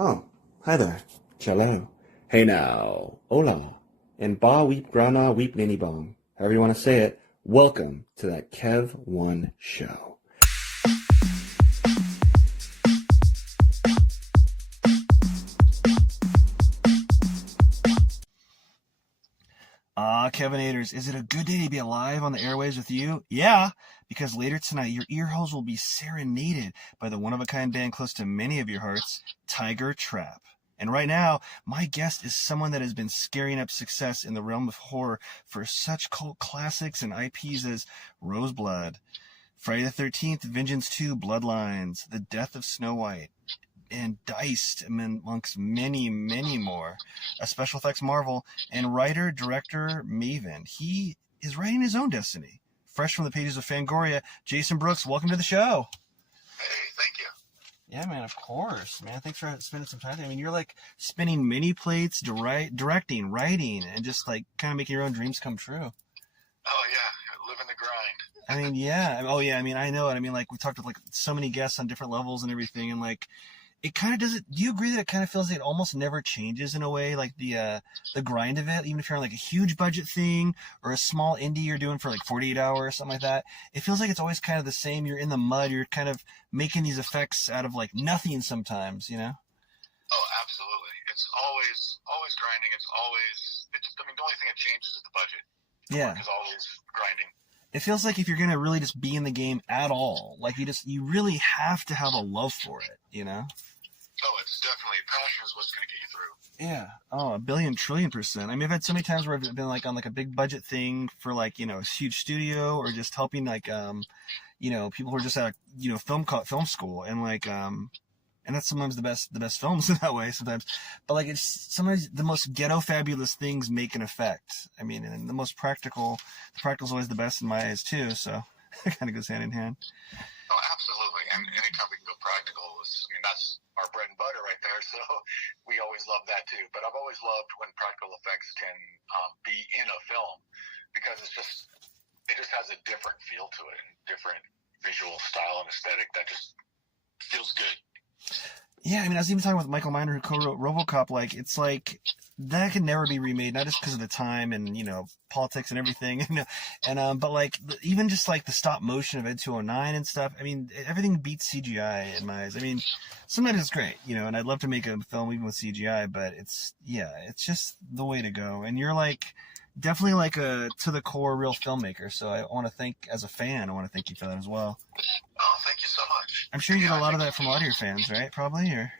Oh, hi there. Cello. Hey now. Hola. And ba weep grana weep ninny bong. However you want to say it. Welcome to that Kev1 show. Kevinators, is it a good day to be alive on the airwaves with you? Yeah, because later tonight your ear holes will be serenaded by the one-of-a-kind band close to many of your hearts, Tiger Trap. And right now, my guest is someone that has been scaring up success in the realm of horror for such cult classics and IPs as Roseblood, Friday the 13th, Vengeance 2, Bloodlines, The Death of Snow White, and Diced amongst many, many more. A special effects marvel and writer, director, maven. He is writing his own destiny. Fresh from the pages of Fangoria, Jason Brooks, welcome to the show. Hey, thank you. Yeah, man, of course, man. Thanks for spending some time. I mean, you're like spinning mini plates, directing, writing, and just like kind of making your own dreams come true. Oh, yeah, living the grind. I mean, yeah. Oh, yeah. I mean, I know it. I mean, like we talked with like so many guests on different levels and everything, and like it kind of does it. Do you agree that it kind of feels like it almost never changes in a way, like the grind of it, even if you're on like a huge budget thing or a small indie you're doing for like 48 hours or something like that? It feels like it's always kind of the same. You're in the mud. You're kind of making these effects out of like nothing sometimes, you know? Oh, absolutely. It's always grinding. I mean, the only thing that changes is the budget. The work is always grinding. It feels like if you're going to really just be in the game at all, like you really have to have a love for it, you know? Oh, it's definitely, passion is what's going to get you through. Yeah. Oh, a billion trillion %. I mean, I've had so many times where I've been like on like a big budget thing for like, you know, a huge studio or just helping like, you know, people who are just at, you know, film school and like, and that's sometimes the best films in that way sometimes. But like it's sometimes the most ghetto fabulous things make an effect. I mean, and the practical's always the best in my eyes too. So it kind of goes hand in hand. Oh, absolutely. And anytime we can go practical, that's our bread and butter right there. So we always love that too. But I've always loved when practical effects can be in a film because it just has a different feel to it and different visual style and aesthetic that just feels good. Yeah, I mean, I was even talking with Michael Miner, who co-wrote RoboCop. Like, it's like that could never be remade, not just because of the time and you know politics and everything, you know, and but like even just like the stop motion of Ed 209 and stuff. I mean, everything beats CGI in my eyes. I mean, sometimes it's great, you know, and I'd love to make a film even with CGI, but it's just the way to go. And you're like definitely like a to the core real filmmaker. So I want to thank, as a fan, I want to thank you for that as well. Oh, thank you so much. I'm sure you get a lot of that from a lot of your fans, right? Probably, or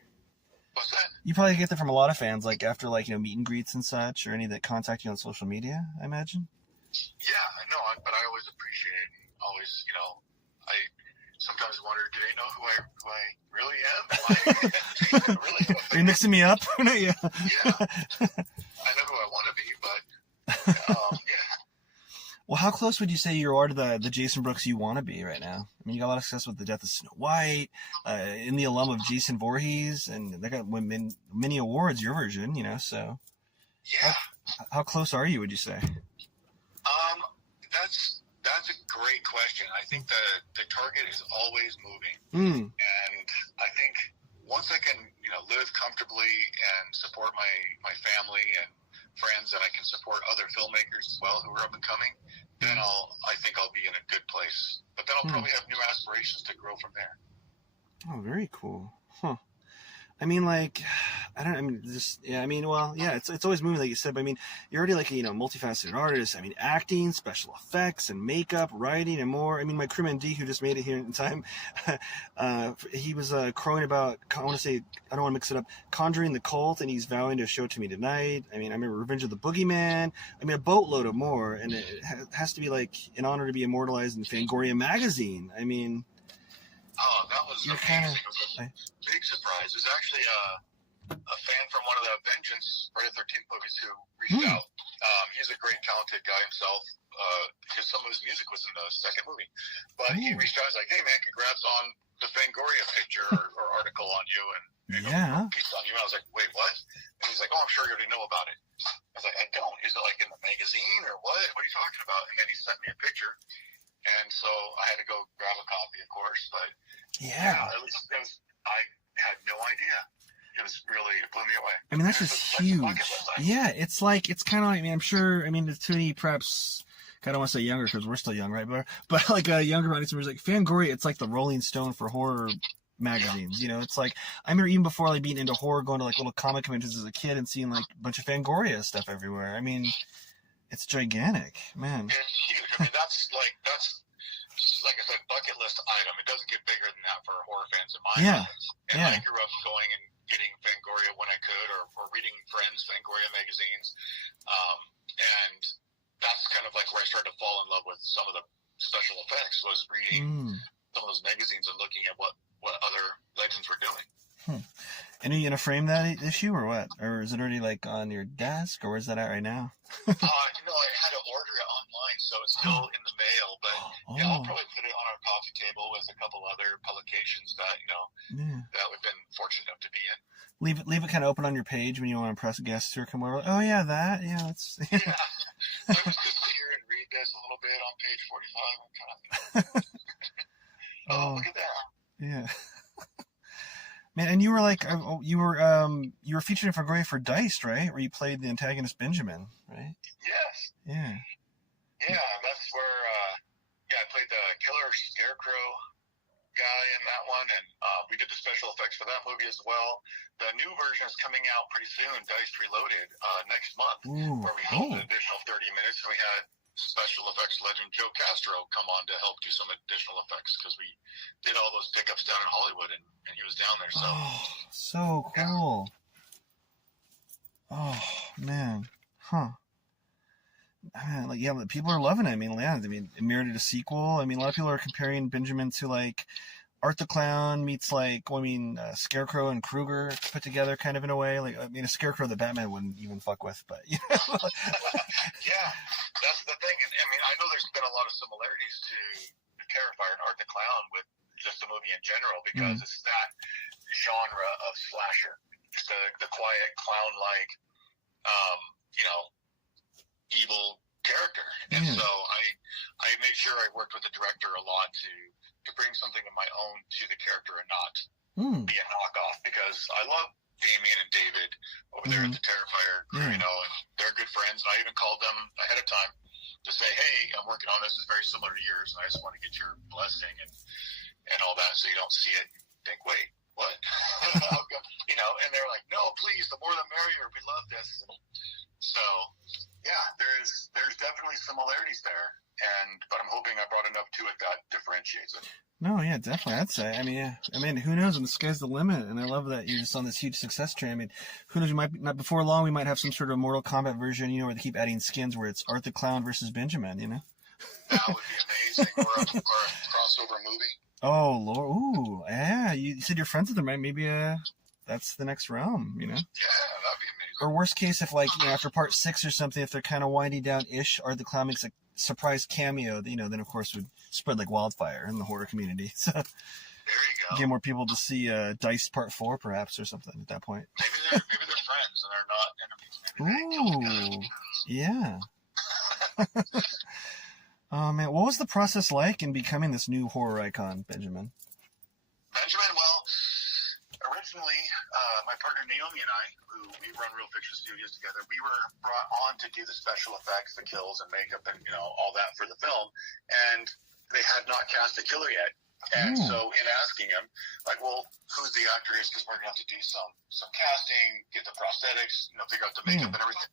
what's that? you probably get that from a lot of fans, like after like, you know, meet and greets and such, or any that contact you on social media, I imagine. Yeah, I know, but I always appreciate it. Always, you know, I sometimes wonder, do they know who I really am? Really? Are you mixing me up? Yeah. Yeah. I know who I want to be, but yeah. Well, how close would you say you are to the Jason Brooks you want to be right now? I mean, you got a lot of success with The Death of Snow White, in the alum of Jason Voorhees, and they got many awards, your version, you know, so. Yeah. How close are you, would you say? That's a great question. I think the target is always moving. And I think once I can, you know, live comfortably and support my family and friends, and I can support other filmmakers as well who are up and coming, then I think I'll be in a good place. But then I'll probably have new aspirations to grow from there. Oh, very cool. Huh. I mean, like, it's always moving, like you said, but I mean, you're already like a, you know, multifaceted artist. I mean, acting, special effects, and makeup, writing, and more. I mean, my crewman D, who just made it here in time, he was crowing about, I want to say, I don't want to mix it up, Conjuring the Cult, and he's vowing to show it to me tonight. I mean, I remember Revenge of the Boogeyman. I mean, a boatload of more, and it has to be like an honor to be immortalized in Fangoria magazine. I mean... Oh, that was amazing. It was a big surprise. It was actually a fan from one of the Vengeance Friday the 13th movies who reached out. He's a great, talented guy himself. Some of his music was in the second movie. But he reached out. He's like, hey, man, congrats on the Fangoria picture or article on you and piece on you. And I was like, wait, what? And he's like, oh, I'm sure you already know about it. I was like, I don't. Is it like in the magazine or what? What are you talking about? And then he sent me a picture. And so I had to go grab a copy, of course. But at least I had no idea. it blew me away. I mean, that's just huge. Yeah, it's kind of like, I mean, I'm sure, I mean, to me, perhaps, I don't want to say younger because we're still young, right? But like a younger audience members, like Fangoria, it's like the Rolling Stone for horror magazines. You know, it's like, I remember even before like being into horror, going to like little comic conventions as a kid and seeing like a bunch of Fangoria stuff everywhere. I mean, it's gigantic, man. It's huge. I mean, that's like I said, bucket list item. It doesn't get bigger than that for horror fans in my eyes. And I grew up going and getting Fangoria when I could, or reading friends' Fangoria magazines. And that's kind of like where I started to fall in love with some of the special effects, was reading some of those magazines and looking at what other legends were doing. And are you going to frame that issue or what? Or is it already like on your desk, or where's that at right now? I had to order it online, so it's still in the mail, but I'll probably put it on our coffee table with a couple other publications that, that we've been fortunate enough to be in. Leave it kind of open on your page when you want to impress guests who come over. Oh yeah, that, yeah, it's yeah. I was just sit here and read this a little bit on page 45. I'm kind of look at that. Yeah. Man, and you were like, you were featured in Fangoria for Diced, right? Where you played the antagonist Benjamin, right? Yes. Yeah. Yeah, that's where, I played the killer scarecrow guy in that one, and we did the special effects for that movie as well. The new version is coming out pretty soon, Diced Reloaded, next month, where we filmed an additional 30 minutes, and we had special effects legend Joe Castro come on to help do some additional effects, because we did all those pickups down in Hollywood, and he was down there. So cool. Oh man, Man, people are loving it. I mean, it merited a sequel. I mean, a lot of people are comparing Benjamin to like Art the Clown meets like, Scarecrow and Krueger put together kind of in a way. Like, I mean, a Scarecrow that Batman wouldn't even fuck with, but Yeah, that's the thing. And I mean, I know there's been a lot of similarities to The Terrifier and Art the Clown with just the movie in general, because it's that genre of slasher, just the quiet clown-like, evil character. And so I made sure I worked with the director a lot to bring something of my own to the character and not be a knockoff, because I love Damien and David over there at the Terrifier crew, and they're good friends. And I even called them ahead of time to say, hey, I'm working on this. It's very similar to yours, and I just want to get your blessing and all that, so you don't see it and think, wait, what? And they're like, no, please, the more the merrier. We love this. So, yeah, there's definitely similarities there, but I'm hoping I brought enough to it that differentiates it. No, yeah, definitely. I'd say. I mean, who knows? And the sky's the limit. And I love that you're just on this huge success train. I mean, who knows? Before long, we might have some sort of Mortal Kombat version, where they keep adding skins, where it's Art the Clown versus Benjamin. That would be amazing. Or a crossover movie. Oh Lord! Ooh, yeah. You said you're friends with them, right? Maybe that's the next realm. Yeah, that'd be amazing. Or worst case, if after part 6 or something, if they're kind of winding down-ish, Art the Clown makes a surprise cameo, then of course would spread like wildfire in the horror community. So there you go. Get more people to see Diced Part 4, perhaps, or something at that point. Maybe they're friends and they're not enemies. Maybe yeah. Oh man, what was the process like in becoming this new horror icon, Benjamin? Well, originally, my partner Naomi and I, who we run Real Fiction Studios together, we were brought on to do the special effects, the kills and makeup and, all that for the film. And they had not cast a killer yet. And so in asking him, like, well, who's the actor is, because we're going to have to do some casting, get the prosthetics, figure out the makeup and everything.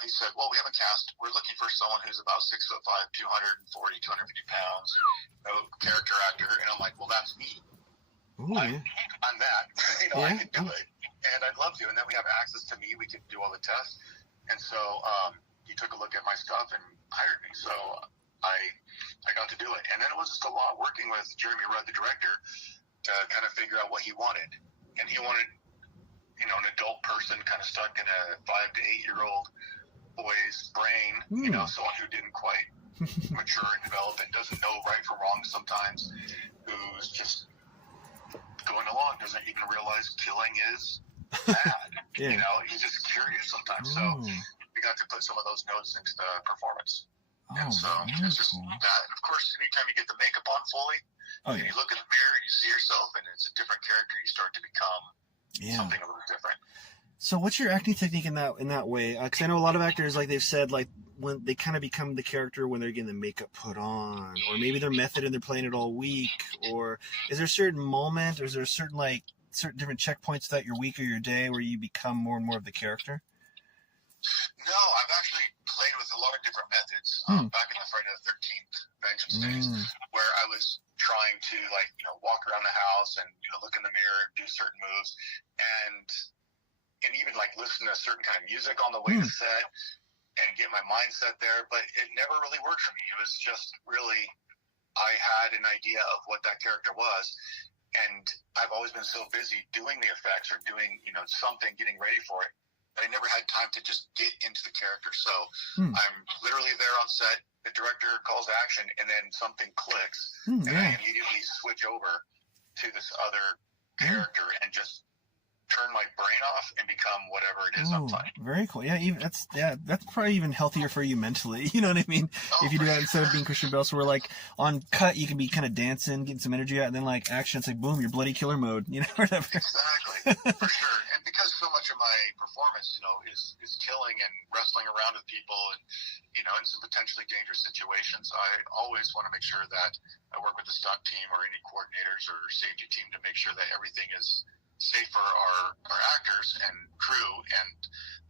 He said, well, we haven't cast. We're looking for someone who's about 6'5", 240, 250 pounds, character actor. And I'm like, well, that's me. I'm that. I can do it. And I'd love to. And then we have access to me. We can do all the tests. And so he took a look at my stuff and hired me. So I got to do it. And then it was just a lot working with Jeremy Rudd, the director, to kind of figure out what he wanted. And he wanted, an adult person kind of stuck in a 5 to 8 year old boy's brain, someone who didn't quite mature and develop and doesn't know right from wrong sometimes, who's just going along, doesn't even realize killing is bad. He's just curious sometimes. So we got to put some of those notes into the performance. And so it's just that. And of course, anytime you get the makeup on fully, you look in the mirror, you see yourself, and it's a different character you start to become. something a little different. So what's your acting technique in that way? Because I know a lot of actors, like they've said, like when they kind of become the character when they're getting the makeup put on, or maybe their method and they're playing it all week, or is there a certain moment, or is there certain different checkpoints throughout your week or your day where you become more and more of the character? No, I've actually played with a lot of different methods back in the Friday the 13th Vengeance days, where I was trying to walk around the house and look in the mirror and do certain moves, and even listen to a certain kind of music on the way to set and get my mindset there. But it never really worked for me. It was just really, I had an idea of what that character was, and I've always been so busy doing the effects or doing, something, getting ready for it, that I never had time to just get into the character. So I'm literally there on set, the director calls action, and then something clicks, and I immediately switch over to this other character and just turn my brain off and become whatever it is I'm playing. Very cool. Yeah, that's probably even healthier for you mentally. You know what I mean? If you do that instead of being Christian Bale, so we're on cut, you can be kind of dancing, getting some energy out, and then action, it's boom, you're bloody killer mode, whatever. Exactly, for sure. And because so much of my performance, is killing and wrestling around with people and, in some potentially dangerous situations, I always want to make sure that I work with the stunt team or any coordinators or safety team to make sure that everything is safe for our actors and crew, and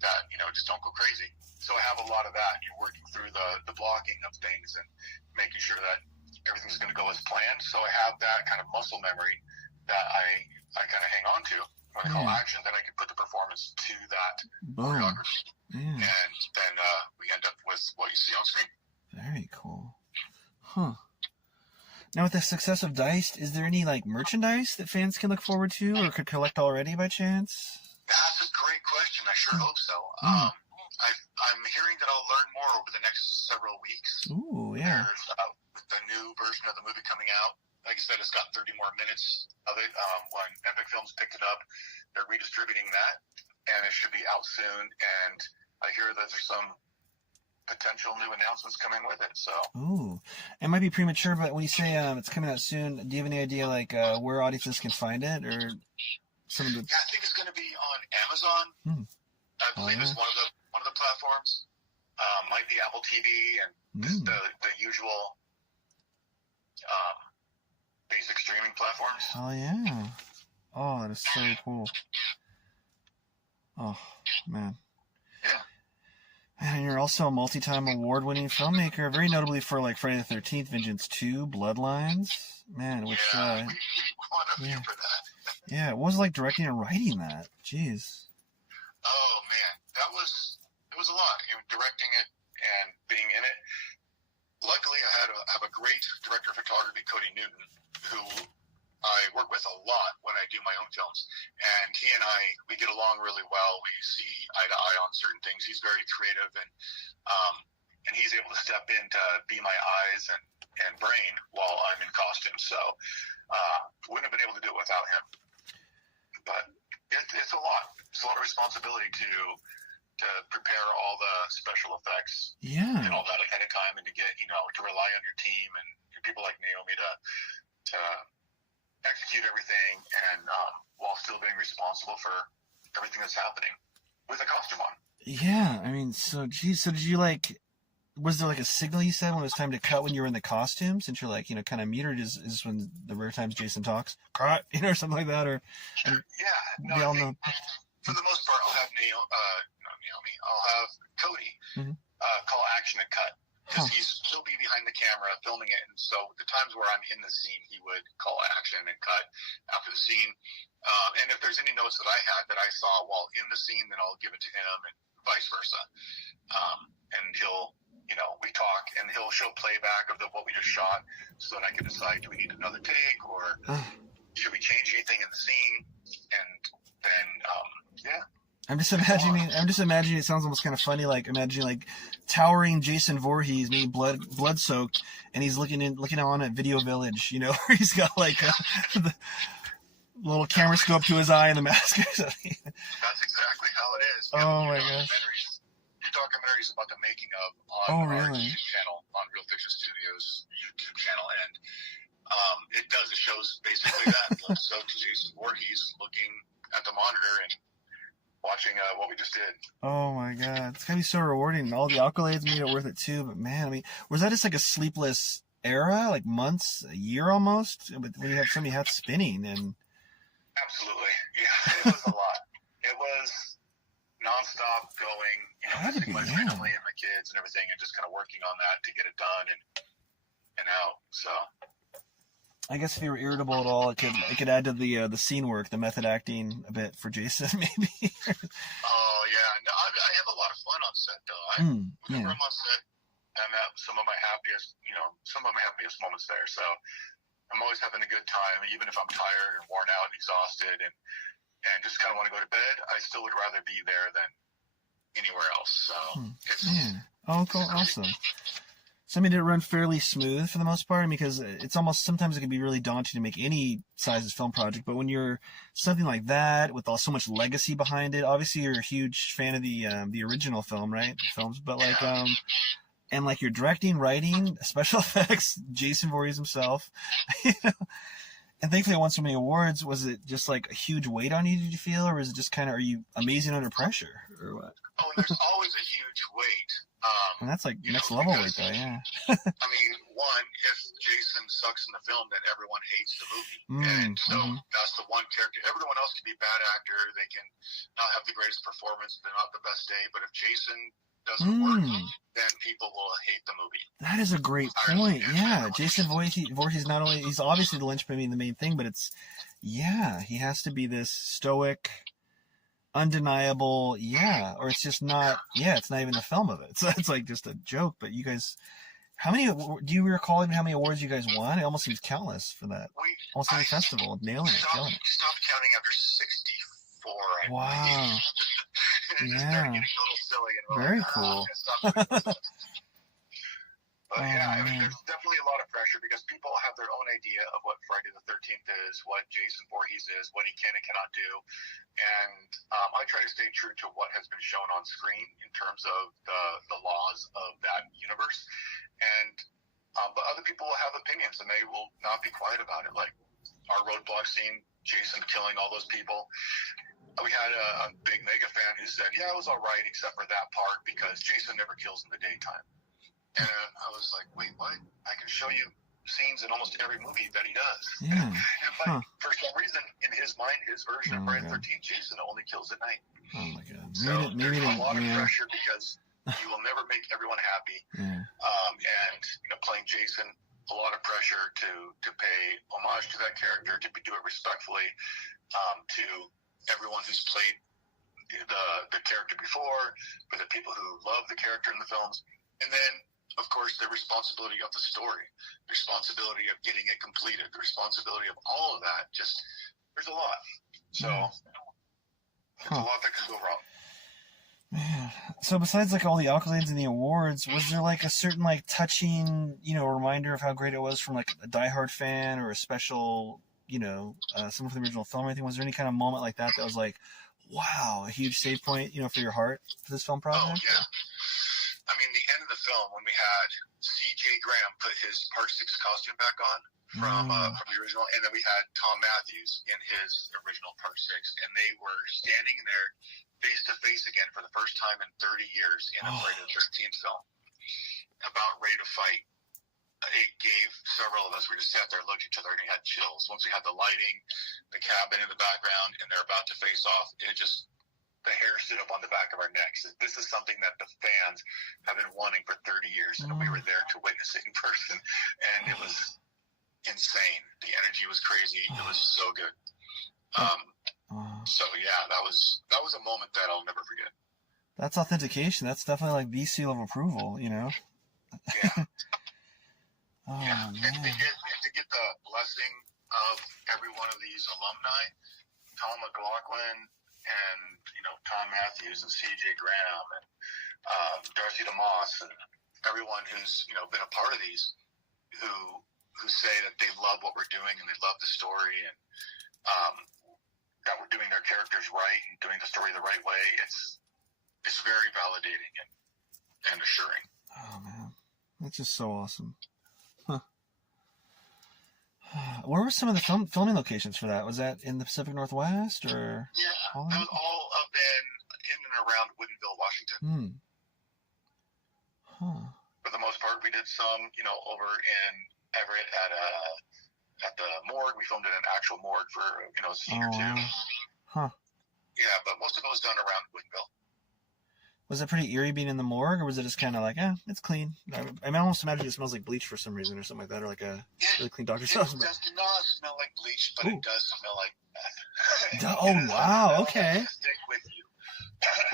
that just don't go crazy. So I have a lot of that, working through the blocking of things and making sure that everything's going to go as planned. So I have that kind of muscle memory that I kind of hang on to when I call action. Then I can put the performance to that choreography, and then we end up with what you see on screen. Very cool. Now, with the success of Diced, is there any merchandise that fans can look forward to or could collect already by chance? That's a great question. I sure hope so. I'm hearing that I'll learn more over the next several weeks. Ooh, yeah. There's the new version of the movie coming out. Like I said, it's got 30 more minutes of it. When Epic Films picked it up, they're redistributing that, and it should be out soon. And I hear that there's some potential new announcements coming with it. So, it might be premature, but when you say it's coming out soon, do you have any idea where audiences can find it, or some of the? Yeah, I think it's going to be on Amazon. I believe it's one of the platforms. Might be Apple TV and the usual basic streaming platforms. Oh yeah! Oh, that is so cool. Oh man. And you're also a multi-time award-winning filmmaker, very notably for Friday the 13th, Vengeance 2, Bloodlines. Man, which we won a few for that. Yeah, what was it like directing and writing that? Jeez. Oh man, it was a lot. Directing it and being in it. Luckily, I have a great director of photography, Cody Newton, who I work with a lot when I do my own films, and he and we get along really well. We see eye to eye on certain things. He's very creative, and he's able to step in to be my eyes and brain while I'm in costume. So wouldn't have been able to do it without him. But it's a lot. It's a lot of responsibility to prepare all the special effects, and all that ahead of time, and to get to rely on your team and people like Naomi to execute everything, and while still being responsible for everything that's happening with a costume on. Yeah, I mean, so did you was there a signal you said when it was time to cut when you were in the costume, since you're kind of muted is when the rare times Jason talks, cut, or something like that, or? We all know. For the most part, I'll have Naomi, I'll have Cody call action and cut. Because he'll be behind the camera filming it, and so the times where I'm in the scene, he would call action and cut after the scene. And if there's any notes that I had that I saw while in the scene, then I'll give it to him, and vice versa. And he'll, we talk, and he'll show playback of what we just shot, so that I can decide, do we need another take, or should we change anything in the scene? And then, I'm just imagining. It sounds almost kind of funny. Imagine towering Jason Voorhees, maybe blood soaked, and he's looking on at Video Village. Where he's got the little camera scope to his eye and the mask or something. That's exactly how it is. Oh my gosh. Documentaries about the making of on our YouTube channel, on Real Fiction Studios YouTube channel, and it shows basically that. So Jason Voorhees looking at the monitor and watching what we just did. Oh my God, it's gotta be so rewarding. All the accolades made it worth it too. But man, I mean, was that just like a sleepless era, like months, a year almost, when you have so many hats spinning? And absolutely, yeah, it was a lot. It was nonstop going, missing my family and my kids and everything, and just kind of working on that to get it done and out. So I guess if you were irritable at all, it could add to the scene work, the method acting a bit for Jason, maybe. Oh yeah, no, I have a lot of fun on set though. Whenever I'm on set, I'm at some of my happiest moments there. So I'm always having a good time, even if I'm tired and worn out and exhausted and just kind of want to go to bed. I still would rather be there than anywhere else. So cool, awesome. So I mean, did it run fairly smooth for the most part? Because it's almost, sometimes it can be really daunting to make any sizes film project, but when you're something like that with so much legacy behind it, obviously you're a huge fan of the original film, right? Films, but like and like your directing, writing, special effects, Jason Voorhees himself, and thankfully it won so many awards. Was it just like a huge weight on you, did you feel, or is it just kind of, are you amazing under pressure, or what? Oh, there's always a huge weight. And that's like next level weight though, yeah. I mean, one, if Jason sucks in the film, then everyone hates the movie. And so that's the one character. Everyone else can be a bad actor. They can not have the greatest performance. They're not the best day. But if Jason doesn't work, then people will hate the movie. That is a great point. Yeah. Jason Voorhees, not only, he's obviously the linchpin, the main thing, but it's, he has to be this stoic, undeniable, or it's just not, it's not even the film of it. So it's like just a joke. But you guys, do you recall even how many awards you guys won? It almost seems countless for that. Almost every festival, nailing it. Stopped counting after 64. Wow. It just started getting a little silly. Very cool. But I mean, there's definitely a lot of pressure because people have their own idea of what Friday the 13th is, what Jason Voorhees is, what he can and cannot do. And I try to stay true to what has been shown on screen in terms of the laws of that universe. And but other people will have opinions and they will not be quiet about it. Like our roadblock scene, Jason killing all those people. We had a big mega fan who said, it was all right except for that part because Jason never kills in the daytime. And I was like, wait, what? I can show you scenes in almost every movie that he does. But for some reason, in his mind, his version of Friday the 13th, Jason only kills at night. Oh my God. So there's a lot of pressure because you will never make everyone happy. And playing Jason, a lot of pressure to pay homage to that character, to do it respectfully, to everyone who's played the character before, for the people who love the character in the films, and then of course, the responsibility of the story, the responsibility of getting it completed, the responsibility of all of that. Just, there's a lot. So, there's a lot that could go wrong. Man. So besides like all the accolades and the awards, was there like a certain like touching, reminder of how great it was from like a diehard fan or a special, someone from the original film or anything? Was there any kind of moment like that was like, wow, a huge save point, for your heart for this film project? Oh, yeah. I mean, the end of the film when we had C.J. Graham put his Part 6 costume back on from the original, and then we had Tom Matthews in his original Part 6, and they were standing there face to face again for the first time in 30 years in a Friday the 13th film, about ready to fight. It gave several of us, we just sat there, looked at each other, and we had chills. Once we had the lighting, the cabin in the background, and they're about to face off, the hair stood up on the back of our necks. This is something that the fans have been wanting for 30 years, and we were there to witness it in person, and it was insane. The energy was crazy. It was so good. So that was a moment that I'll never forget. That's authentication. That's definitely like the seal of approval, Yeah. Man. And to get the blessing of every one of these alumni, Tom McLaughlin, and Tom Matthews and C.J. Graham and Darcy DeMoss and everyone who's been a part of these who say that they love what we're doing and they love the story and that we're doing their characters right and doing the story the right way. It's very validating and assuring. Oh man, that's just so awesome. Where were some of the filming locations for that? Was that in the Pacific Northwest or? Yeah, Hollywood? that was all up in and around Woodinville, Washington. For the most part, we did some, over in Everett at the morgue. We filmed in an actual morgue for a scene or two. Huh. Yeah, but most of it was done around Woodinville. Was it pretty eerie being in the morgue, or was it just kind of like, it's clean? I almost imagine it smells like bleach for some reason or something like that, or like a really clean doctor's office. It does not smell like bleach, but it does smell like meth. Oh, wow, okay. Stick with you.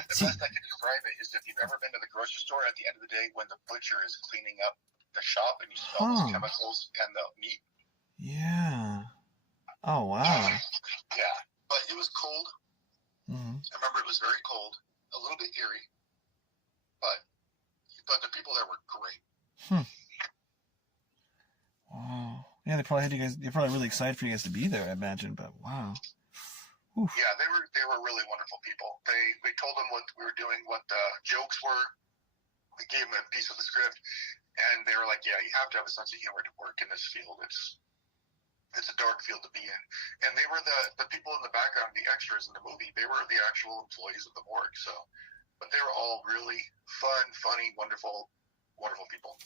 The best I can describe it is if you've ever been to the grocery store at the end of the day when the butcher is cleaning up the shop and you smell those chemicals and the meat. Yeah. Oh, wow. Yeah, but it was cold. Mm-hmm. I remember it was very cold, a little bit eerie. But the people there were great. Wow. Yeah, they probably had you guys. They're probably really excited for you guys to be there, I imagine. But wow. Oof. Yeah, they were really wonderful people. We told them what we were doing, what the jokes were. We gave them a piece of the script, and they were like, "Yeah, you have to have a sense of humor to work in this field. It's a dark field to be in." And they were the people in the background, the extras in the movie. They were the actual employees of the morgue. So. But they were all really fun, funny, wonderful, wonderful people.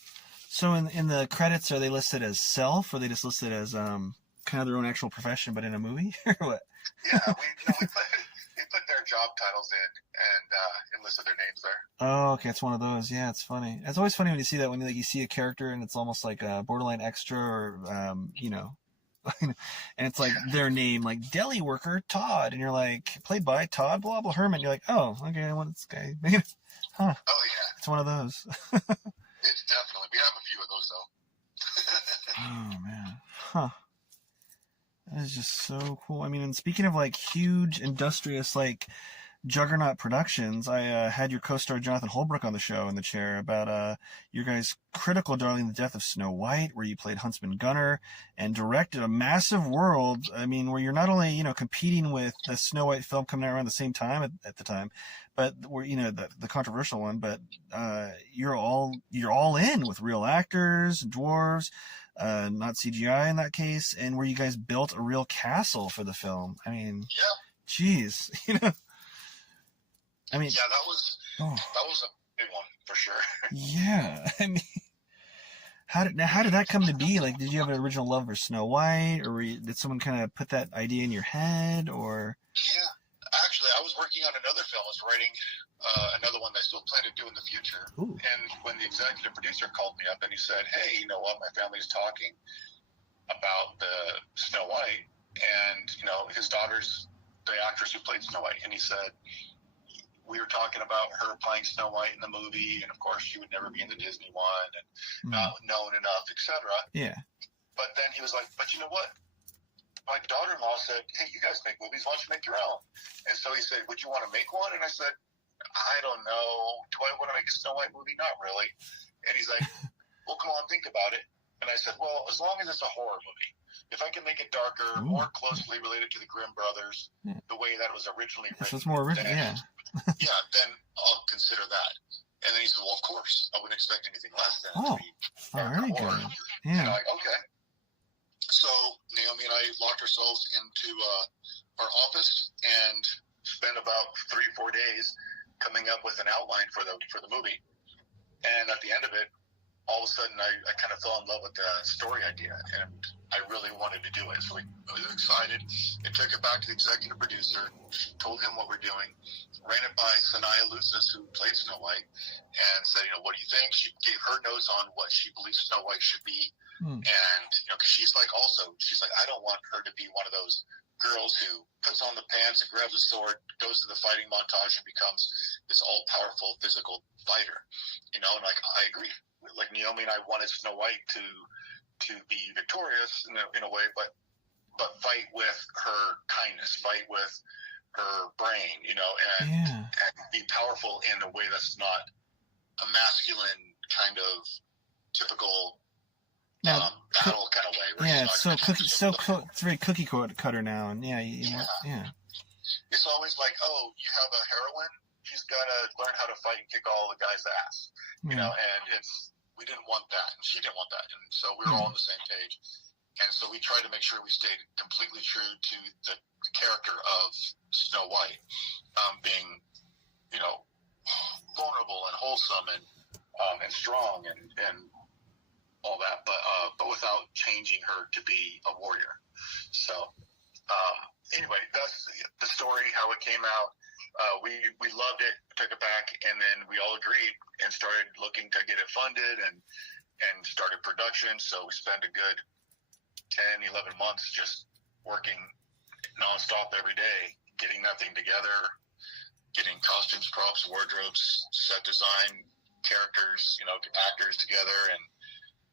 So in the credits, are they listed as self, or are they just listed as kind of their own actual profession, but in a movie, or what? Yeah, we put their job titles in and enlisted their names there. Oh, okay, it's one of those. Yeah, it's funny. It's always funny when you see that, when you see a character and it's almost like a borderline extra, or and it's like their name, like deli worker Todd, and you're like, played by Todd blah blah Herman. You're like, oh, okay, I want this guy. Huh? Oh yeah, it's one of those. It's definitely. We have a few of those though. Oh man, huh? That is just so cool. I mean, and speaking of like huge, industrious, like Juggernaut Productions, I had your co-star Jonathan Holbrook on the show in the chair about your guys' critical darling, The Death of Snow White, where you played Huntsman Gunner and directed a massive world. I mean, where you're not only competing with the Snow White film coming out around the same time at the time, but where the controversial one, but you're all in with real actors, dwarves, not CGI in that case, and where you guys built a real castle for the film. I mean, geez, I mean, yeah, that was a big one for sure. Yeah, I mean, how did that come to be? Like, did you have an original love for Snow White, or did someone kind of put that idea in your head, or? Yeah, actually, I was working on another film. I was writing another one that I still plan to do in the future. Ooh. And when the executive producer called me up and he said, "Hey, you know what? My family's talking about the Snow White, and his daughter's the actress who played Snow White," and he said, we were talking about her playing Snow White in the movie, and of course she would never be in the Disney one, and not known enough, etc. Yeah. But then he was like, "But you know what? My daughter-in-law said, hey, you guys make movies. Why don't you make your own?" And so he said, "Would you want to make one?" And I said, "I don't know. Do I want to make a Snow White movie? Not really." And he's like, "Well, come on, think about it." And I said, "Well, as long as it's a horror movie. If I can make it darker, more closely related to the Grimm brothers, the way that it was originally written, it's more original, yeah, then I'll consider that." And then he said, "Well, of course, I wouldn't expect anything less than it to be very good. Yeah. And I'm like, okay. So Naomi and I locked ourselves into our office and spent about 3-4 days coming up with an outline for the movie. And at the end of it, all of a sudden, I kind of fell in love with the story idea, and I really wanted to do it. So I was excited. I took it back to the executive producer, told him what we're doing, ran it by Sanaya Lucis, who played Snow White, and said, "What do you think?" She gave her notes on what she believes Snow White should be. And, because she's like, I don't want her to be one of those girls who puts on the pants and grabs a sword, goes to the fighting montage, and becomes this all-powerful physical fighter. And like, I agree. Like, Naomi and I wanted Snow White to be victorious in a way, but fight with her kindness, fight with her brain, and be powerful in a way that's not a masculine kind of typical battle kind of way. Yeah, it's it's very cookie cutter now, and it's always like, oh, you have a heroine, she's gotta learn how to fight and kick all the guys' ass, and we didn't want that, and she didn't want that, and so we were all on the same page. And so we tried to make sure we stayed completely true to the character of Snow White, being, vulnerable and wholesome and strong and all that, but without changing her to be a warrior. So anyway, that's the story, how it came out. We loved it, took it back, and then we all agreed and started looking to get it funded and started production. So we spent a good 10, 11 months just working nonstop every day, getting that thing together, getting costumes, props, wardrobes, set design, characters, actors together, and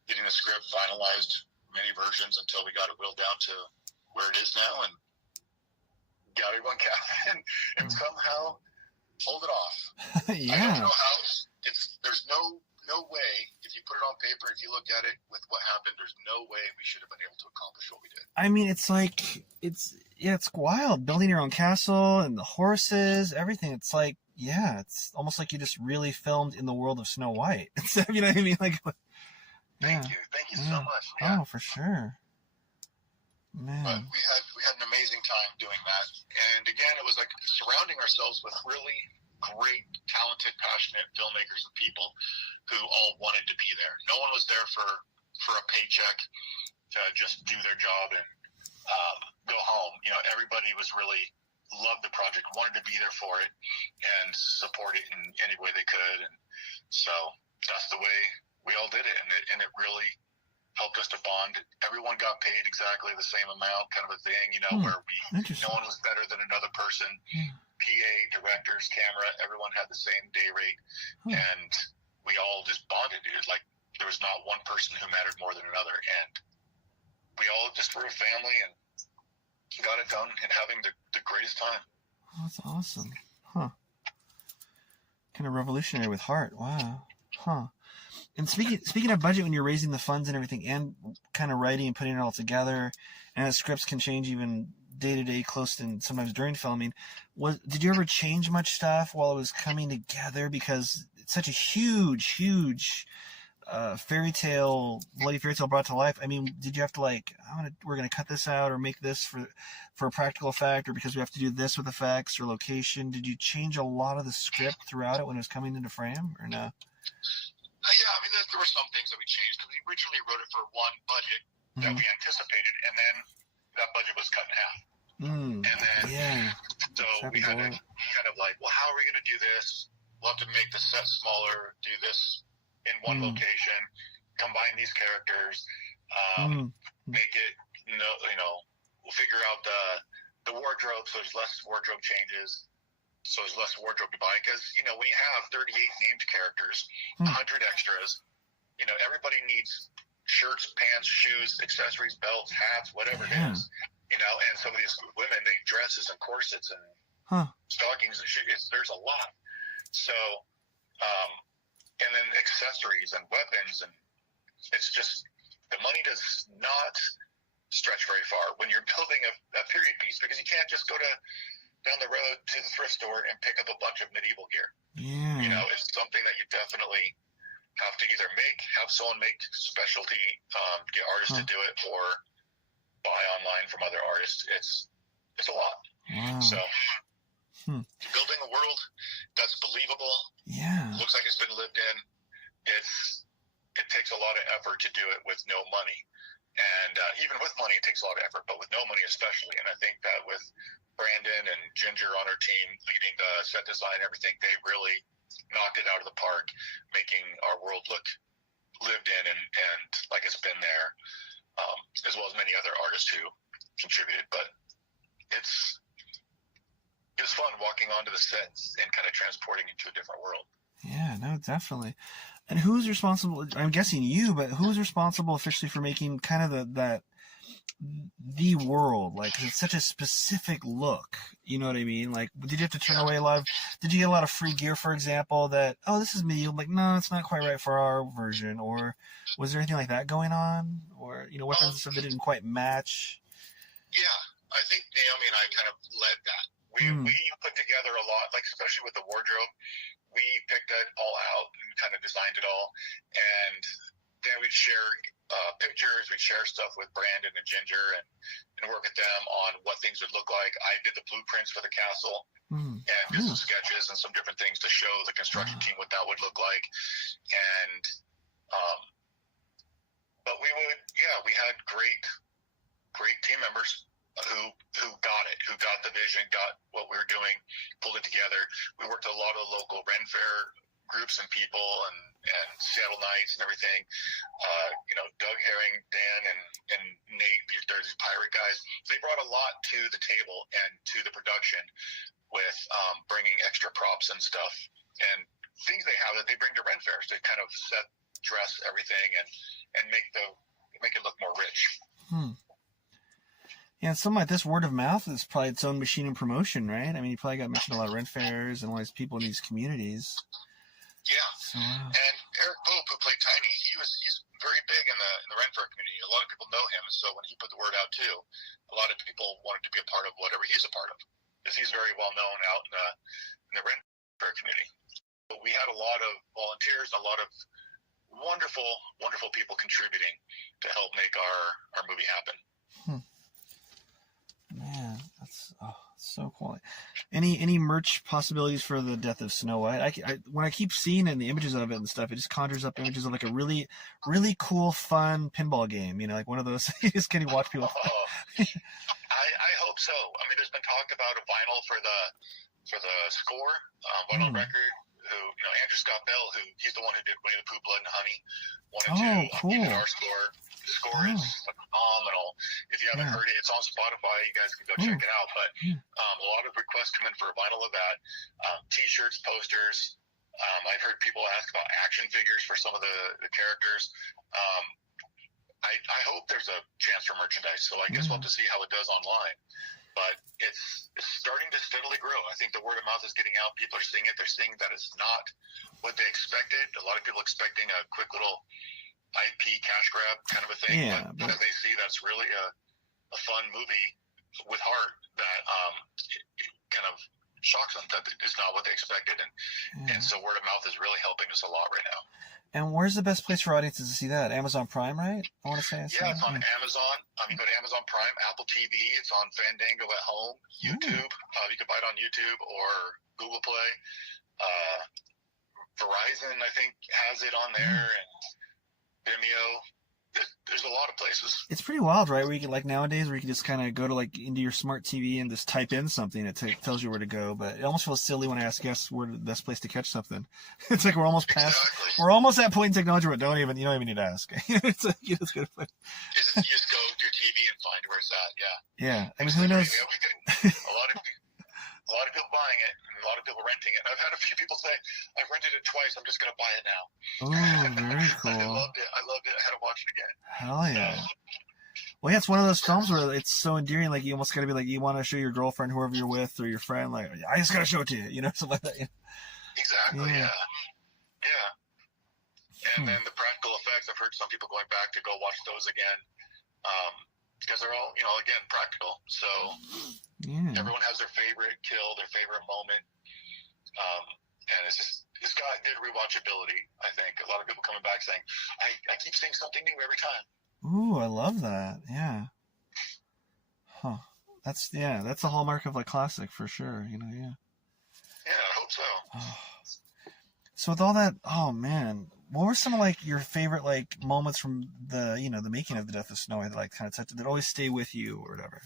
getting the script finalized, many versions, until we got it whittled down to where it is now, and got everyone counted and somehow pulled it off. Yeah. I don't know how. There's no way, if you put it on paper, if you look at it with what happened, there's no way we should have been able to accomplish what we did. I mean, it's like, it's wild. Building your own castle and the horses, everything. It's like, it's almost like you just really filmed in the world of Snow White. You know what I mean? Like, Thank you so much. Yeah. Oh, for sure. Man. But we had an amazing time doing that. And again, it was like surrounding ourselves with really great, talented, passionate filmmakers and people who all wanted to be there. No one was there for a paycheck to just do their job and go home. Everybody was really loved the project, wanted to be there for it and support it in any way they could. And so that's the way we all did it. And it really helped us to bond. Everyone got paid exactly the same amount, kind of a thing, where no one was better than another person. PA, directors, camera, everyone had the same day rate, and we all just bonded. It was like there was not one person who mattered more than another, and we all just were a family and got it done and having the greatest time. Oh, that's awesome. Huh. Kind of revolutionary with heart. Wow. Huh. And speaking of budget, when you're raising the funds and everything, and kind of writing and putting it all together, and the scripts can change even day to day, close and sometimes during filming. Did you ever change much stuff while it was coming together? Because it's such a huge bloody fairy tale brought to life. I mean, did you have to we're gonna cut this out or make this for a practical effect, or because we have to do this with effects or location? Did you change a lot of the script throughout it when it was coming into frame, or no? Yeah, I mean, there were some things that we changed because we originally wrote it for one budget that we anticipated, and then that budget was cut in half. And then, so we had to kind of well, how are we going to do this? We'll have to make the set smaller, do this in one location, combine these characters, make it, we'll figure out the wardrobe so there's less wardrobe changes. So there's less wardrobe to buy because, when you have 38 named characters, 100 extras, everybody needs shirts, pants, shoes, accessories, belts, hats, whatever it is, and some of these women, they dresses and corsets and stockings and shoes. There's a lot. So, and then accessories and weapons, and it's just, the money does not stretch very far when you're building a period piece, because you can't just go down the road to the thrift store and pick up a bunch of medieval gear. It's something that you definitely have to either have someone make specialty, get artists to do it, or buy online from other artists. It's a lot. Wow. So building a world that's believable, looks like it's been lived in, it takes a lot of effort to do it with no money. And even with money, it takes a lot of effort, but with no money especially. And I think that with Brandon and Ginger on our team leading the set design, everything, they really knocked it out of the park, making our world look lived in and like it's been there, as well as many other artists who contributed. But it was fun walking onto the sets and kind of transporting into a different world. Yeah, no, definitely. And who's responsible? I'm guessing you, but who's responsible officially for making kind of the world? Like, 'cause it's such a specific look. You know what I mean? Like, did you have to turn away a lot of? Did you get a lot of free gear, for example? That this is medieval. Like, no, it's not quite right for our version. Or was there anything like that going on? Or weapons and stuff that didn't quite match? Yeah, I think Naomi and I kind of led that. We put together a lot, like especially with the wardrobe. We picked it all out and kind of designed it all, and then we'd share pictures, we'd share stuff with Brandon and Ginger and work with them on what things would look like. I did the blueprints for the castle and did some sketches and some different things to show the construction team what that would look like. And, but we had great team members who got it, who got the vision, got what we were doing, pulled it together. We worked with a lot of local Ren Fair groups and people and Seattle Knights and everything. Doug Herring, Dan, and Nate, these pirate guys, they brought a lot to the table and to the production with bringing extra props and stuff and things they have that they bring to Ren Fairs. They kind of dress everything and make it look more rich. Yeah, something like this, word of mouth is probably its own machine in promotion, right? I mean, you probably got mentioned a lot of Ren Fairs and all these people in these communities. Yeah. So, wow. And Eric Pope, who played Tiny, he's very big in the Ren Fair community. A lot of people know him, so when he put the word out too, a lot of people wanted to be a part of whatever he's a part of, because he's very well known out in the Ren Fair community. But we had a lot of volunteers, a lot of wonderful people contributing to help make our movie happen. Man, that's so cool. Any merch possibilities for the Death of Snow White? I when I keep seeing it in the images of it and stuff, it just conjures up images of like a really cool, fun pinball game. You know, like one of those. You just can't even watch people. I hope so. I mean, there's been talk about a vinyl for the score, vinyl record. Who Andrew Scott Bell, he's the one who did Winnie the Pooh, Blood and Honey, 1 and 2. Even our score. The score is phenomenal. If you haven't heard it, it's on Spotify. You guys can go check it out. But a lot of requests come in for a vinyl of that. T-shirts, posters. I've heard people ask about action figures for some of the characters. I hope there's a chance for merchandise. So I guess we'll have to see how it does online. But it's starting to steadily grow. I think the word of mouth is getting out. People are seeing it. They're seeing that it's not what they expected. A lot of people expecting a quick little IP cash grab kind of a thing. Yeah, but then they see that's really a fun movie with heart that it kind of shocks them that it's not what they expected. And so word of mouth is really helping us a lot right now. And where's the best place for audiences to see that? Amazon Prime, right? I want to say. It's on Amazon. You go to Amazon Prime, Apple TV. It's on Fandango at home, YouTube. You can buy it on YouTube or Google Play. Verizon, I think, has it on there, and Vimeo. There's a lot of places. It's pretty wild, right? Where you can, like nowadays, where you can just kind of go to like into your smart TV and just type in something. It tells you where to go. But it almost feels silly when I ask guests where the best place to catch something. It's like we're almost past. Exactly. We're almost at that point in technology where you don't even need to ask. It's good. You just go to your TV and find where it's at. Yeah. Yeah. I mean, who knows? Yeah, we get a lot of people buying it, and a lot of people renting it. And I've had a few people say, "I've rented it twice. I'm just going to buy it now." Oh, very cool. I loved it. I had to watch it again. Hell yeah. Well, yeah, it's one of those films where it's so endearing. Like you almost got to be like, you want to show your girlfriend, whoever you're with, or your friend, like, I just got to show it to you, something like that. Yeah. Exactly. Yeah. And then the practical effects. I've heard some people going back to go watch those again. Because they're all, again, practical. So everyone has their favorite kill, their favorite moment. And it's got good rewatchability, I think. A lot of people coming back saying, I keep seeing something new every time. Ooh, I love that. Yeah. Huh. That's a hallmark of like classic for sure. Yeah. Yeah, I hope so. Oh. So with all that, oh man, what were some of like your favorite like moments from the the making of the Death of Snow White that always stay with you or whatever?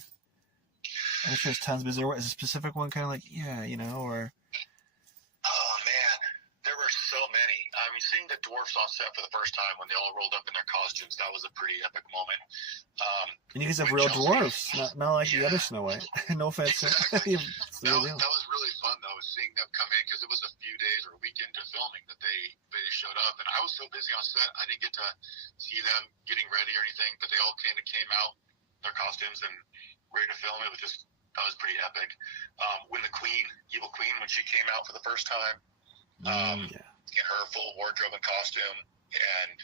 I'm sure there's tons, but is there a specific one kind of like or? Oh man, there were so many. I mean, seeing the dwarfs on set for the first time when they all rolled up in their costumes, that was a pretty epic moment. And you guys have real dwarfs, not like the other Snow White. No offense. Exactly. That was really fun though, seeing them come in, because it was a few days or a week into filming that they showed up, and I was so busy on set I didn't get to see them getting ready or anything, but they all came out in their costumes and ready to film. That was pretty epic. When the Evil Queen, when she came out for the first time, in her full wardrobe and costume, and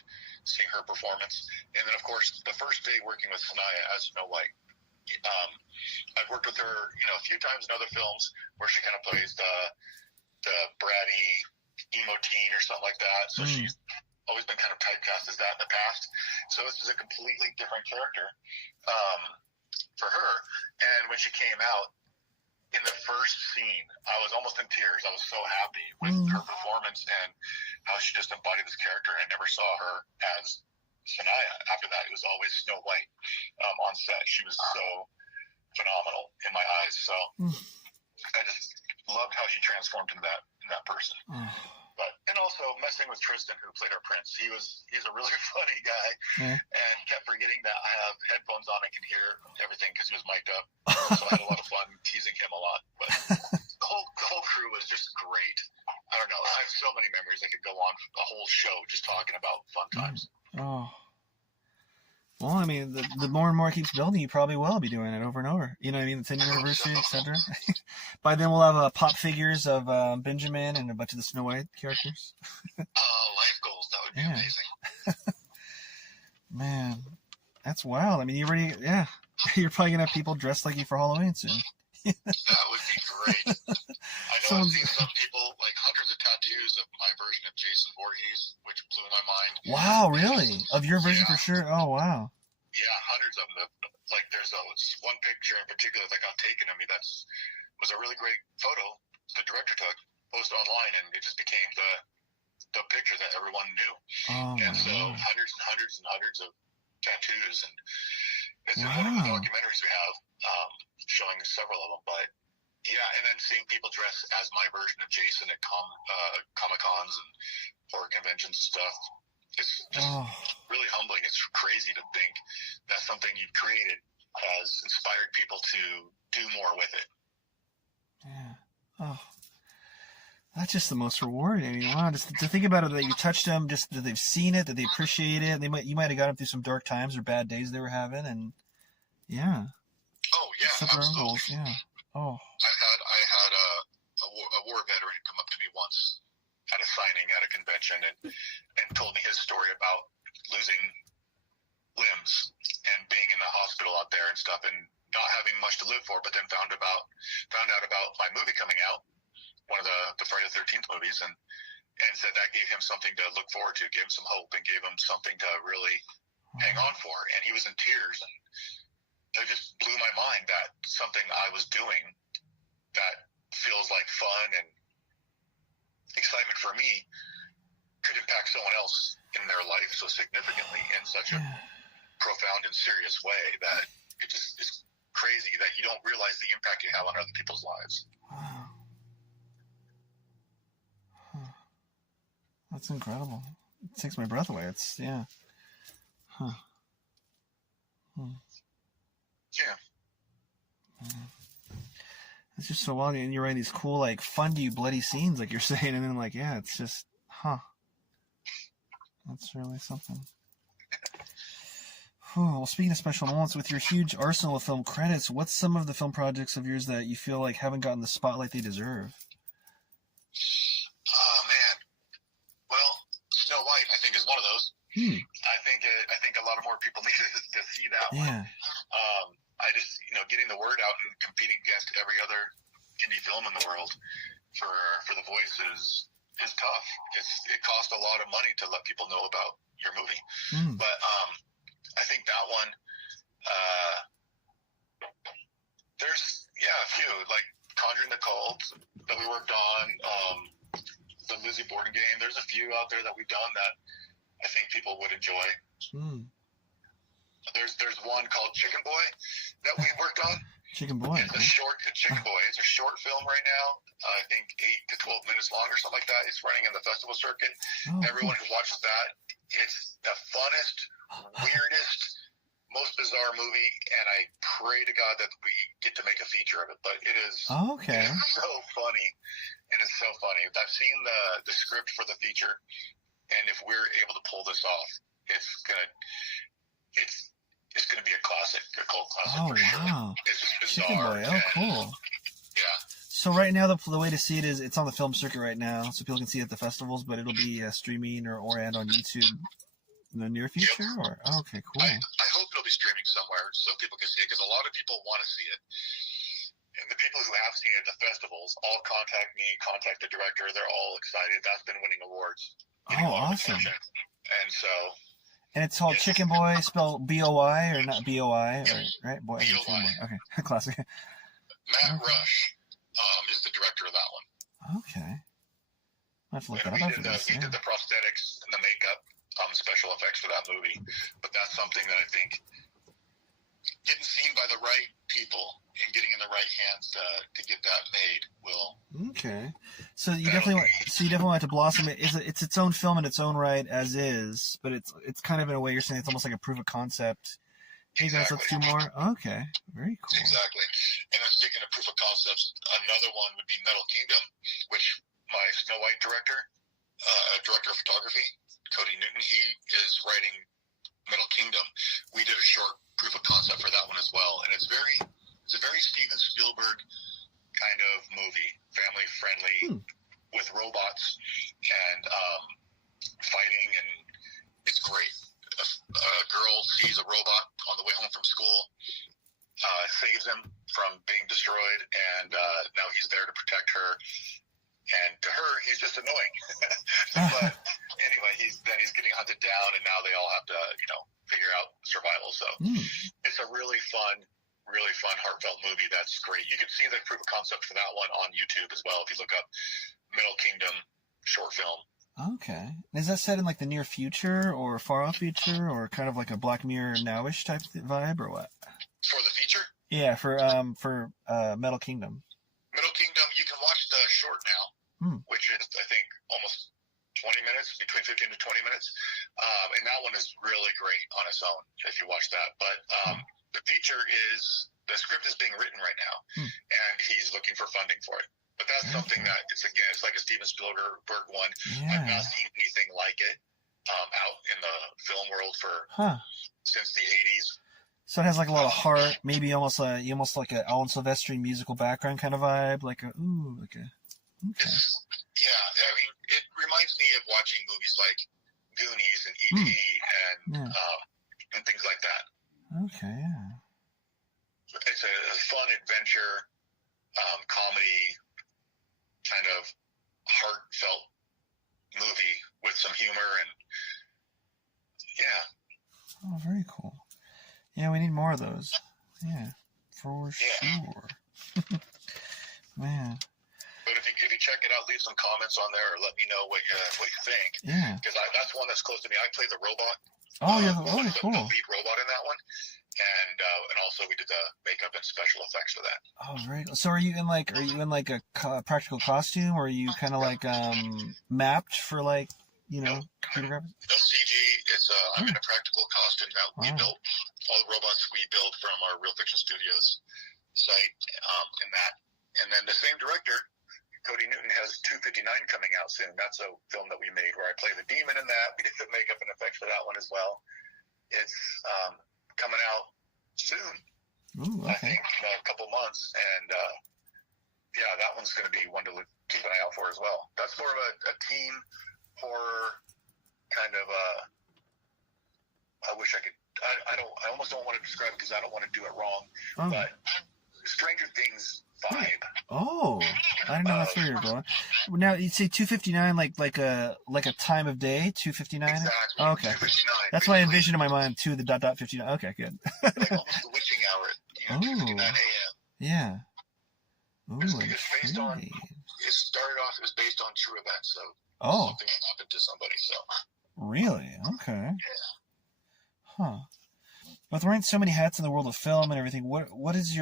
seeing her performance. And then, of course, the first day working with Sanaya as Snow White. I've worked with her, a few times in other films where she kind of plays the bratty emo teen or something like that. So she's always been kind of typecast typecast as that in the past. So this is a completely different character for her. And when she came out, in the first scene, I was almost in tears. I was so happy with her performance and how she just embodied this character. I never saw her as Shania. After that, it was always Snow White on set. She was so phenomenal in my eyes. So I just loved how she transformed into that person. And also messing with Tristan, who played our prince. He's a really funny guy, and kept forgetting that I have headphones on and can hear everything because he was mic'd up. So I had a lot of fun teasing him a lot. But the whole crew was just great. I don't know. I have so many memories. I could go on a whole show just talking about fun times. Oh. Well, I mean, the more and more it keeps building, you probably will be doing it over and over. You know what I mean? The 10th anniversary, etc. By then, we'll have pop figures of Benjamin and a bunch of the Snow White characters. Life goals. That would be amazing. Man, that's wild. I mean, you're probably going to have people dressed like you for Halloween soon. That would be great. I know I've seen some people, like hundreds of tattoos of my version of Jason Voorhees, which blew my mind. Wow, really? Of your version for sure? Oh, wow. Yeah, hundreds of them. Like, there's one picture in particular that got taken of me was a really great photo the director took, posted online, and it just became the picture that everyone knew. Oh, and so hundreds and hundreds and hundreds of tattoos, and it's one of the documentaries we have showing several of them. But yeah, and then seeing people dress as my version of Jason at Comic-Cons and horror conventions and stuff, it's just really humbling. It's crazy to think that something you've created has inspired people to do more with it. Yeah. Oh, that's just the most rewarding. I mean, wow, just to think about it, that you touched them, just that they've seen it, that they appreciate it. You might have got them through some dark times or bad days they were having, and yeah. Oh yeah, absolutely. Goals, yeah. Oh. I had a war veteran come up to me once at a signing at a convention and told me his story about losing limbs and being in the hospital out there and stuff and not having much to live for, but then found out about my movie coming out, one of the Friday the 13th movies, and said that gave him something to look forward to, gave him some hope, and gave him something to really hang on for. And he was in tears, and it just blew my mind that something I was doing that feels like fun and excitement for me could impact someone else in their life so significantly in such a profound and serious way that it just is crazy that you don't realize the impact you have on other people's lives. Wow. That's incredible. It takes my breath away. It's, yeah. Huh. Yeah. It's just so wild. And you're writing these cool, like, fun-y, bloody scenes, like you're saying, and then, like, yeah, it's just, that's really something. Well, speaking of special moments, with your huge arsenal of film credits, what's some of the film projects of yours that you feel like haven't gotten the spotlight they deserve? Oh, man. Well, Snow White, I think, is one of those. I think a lot of more people needed to see that one. I just, getting the word out and competing against every other indie film in the world for the voices is tough. It costs a lot of money to let people know about your movie. But I think that one, there's a few, like Conjuring the Cult that we worked on, the Lizzie Borden game. There's a few out there that we've done that I think people would enjoy. There's one called Chicken Boy that we worked on. Chicken Boy. It's Chicken Boy. It's a short film right now. I think 8 to 12 minutes long or something like that. It's running in the festival circuit. Everyone who watches that, it's the funnest, weirdest, most bizarre movie, and I pray to God that we get to make a feature of it. But it is, it is so funny. It is so funny. I've seen the script for the feature, and if we're able to pull this off, it's gonna be a classic, a cult classic for sure. Wow. It's just bizarre. Chicken Boy. Oh, cool. Yeah. So right now, the way to see it is it's on the film circuit right now, so people can see it at the festivals, but it'll be streaming or and on YouTube in the near future? Yep. Okay, cool. I hope it'll be streaming somewhere so people can see it, because a lot of people want to see it. And the people who have seen it at the festivals all contact me, contact the director. They're all excited. That's been winning awards. getting a lot awesome. of attention. And so. And it's called Chicken Boy, spelled B-O-I or not B-O-I, Yeah, right? Boy, B-O-I. Okay, classic. Matt Rush is the director of that one. Okay. I have to look And that up after this. He did the prosthetics and the makeup, special effects for that movie. But that's something that I think getting seen by the right people and getting in the right hands to get that made will. Okay. So you definitely want to blossom it. It's its own film in its own right as is, but it's kind of in a way you're saying it's almost like a proof of concept. Hey guys, let's do more. Okay, very cool. Exactly. And then speaking of proof of concepts, another one would be Metal Kingdom, which my Snow White director of photography, Cody Newton, he is writing Metal Kingdom. We did a short proof of concept for that one as well, and it's a very Steven Spielberg kind of movie, family friendly, with robots and fighting, and it's great. A girl sees a robot on the way home from school, saves him from being destroyed, and now he's there to protect her. And to her, he's just annoying. But anyway, he's getting hunted down, and now they all have to, figure out survival. So it's a really fun, heartfelt movie. That's great. You can see the proof of concept for that one on YouTube as well if you look up Middle Kingdom short film. Okay. Is that set in like the near future or far off future or kind of like a Black Mirror Now-ish type vibe or what? For the feature? Yeah, for Metal Kingdom. Middle Kingdom, you can watch the short now, which is, I think, almost 20 minutes, between 15 to 20 minutes. And that one is really great on its own if you watch that. But the feature the script is being written right now, and he's looking for funding for it. But that's something that, it's like a Steven Spielberg one. Yeah. I've not seen anything like it out in the film world since the 80s. So it has like a lot of heart, maybe almost like a Alan Silvestri musical background kind of vibe, okay. Yeah, I mean, it reminds me of watching movies like Goonies and E.T. and things like that. Okay, yeah. It's a fun adventure, comedy, kind of heartfelt movie with some humor and Oh, very cool. Yeah, we need more of those. Yeah, for sure. Man. But if you check it out, leave some comments on there, or let me know what you think. Yeah. Because that's one that's close to me. I play the robot. Oh, yeah. Cool. The lead robot in that one, and also we did the makeup and special effects for that. Oh, very cool. So are you in like a practical costume, or are you kind of like mapped for like computer graphics? No CG. It's I'm in a practical costume that we built. All the robots we build from our Real Fiction Studios site, and then the same director, Cody Newton, has 259 coming out soon. That's a film that we made where I play the demon in that. We did the makeup and effects for that one as well. It's coming out soon. Ooh, okay. I think a couple months, and that one's going to be one to keep an eye out for as well. That's more of a teen horror kind of. I wish I could. I almost don't want to describe it because I don't want to do it wrong. But Stranger Things vibe. Oh, I didn't know that's where you're going. Now you say 2:59, like a time of day, 2:59. Exactly. Oh, okay. 2:59. That's what I envisioned in my mind too. The .59. Okay, good. Like almost the witching hour. 2:59 a.m. Yeah. Ooh, it's based on. It started off. It was based on true events. So something happened to somebody. So. Really? Okay. Yeah. Huh. With wearing so many hats in the world of film and everything, what is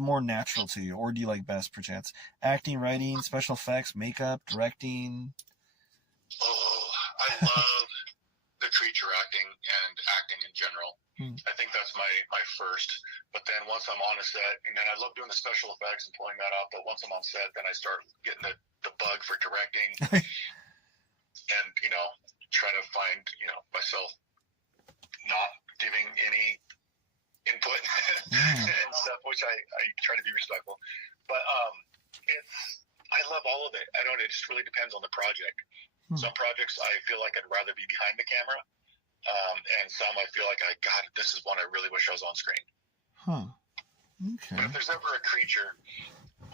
more natural to you, or do you like best, perchance? Acting, writing, special effects, makeup, directing? Oh, I love the creature acting and acting in general. I think that's my first. But then once I'm on a set, and then I love doing the special effects and pulling that off, but once I'm on set, then I start getting the bug for directing and, trying to find, myself not giving any input and stuff, which I try to be respectful. But I love all of it. It just really depends on the project. Some projects I feel like I'd rather be behind the camera, and some I feel like this is one I really wish I was on screen. Okay. But if there's ever a creature